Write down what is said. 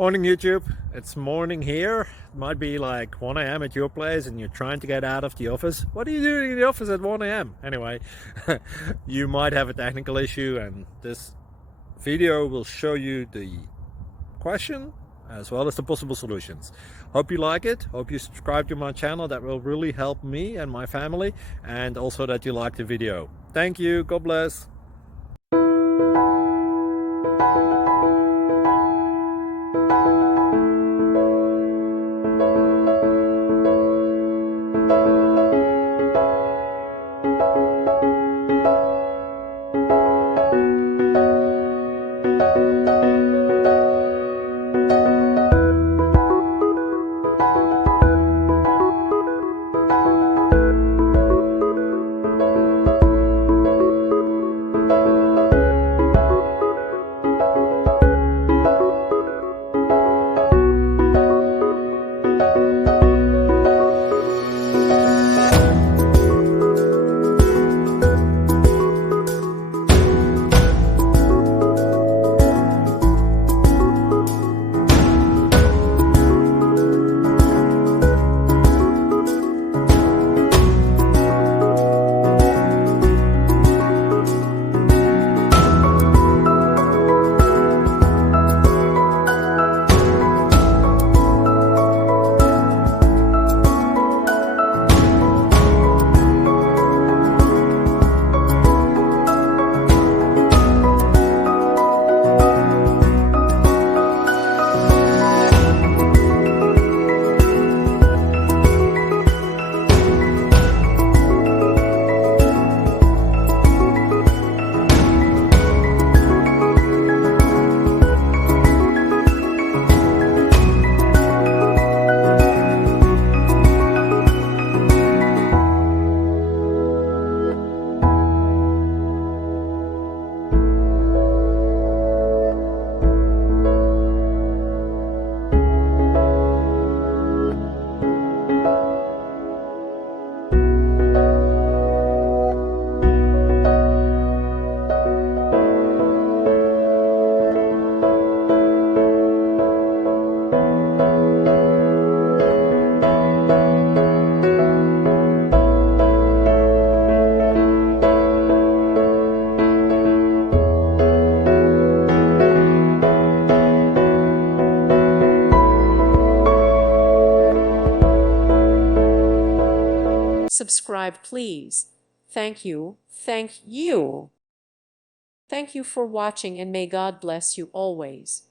Morning YouTube, it's morning here. It might be like 1 a.m. at your place and you're trying to get out of the office. What are you doing in the office at 1 a.m.? Anyway, you might have a technical issue and this video will show you the question as well as the possible solutions. Hope you like it, hope you subscribe to my channel. That will really help me and my family, and also that you like the video. Thank you, God bless. Subscribe, please. Thank you. Thank you. Thank you for watching, and may God bless you always.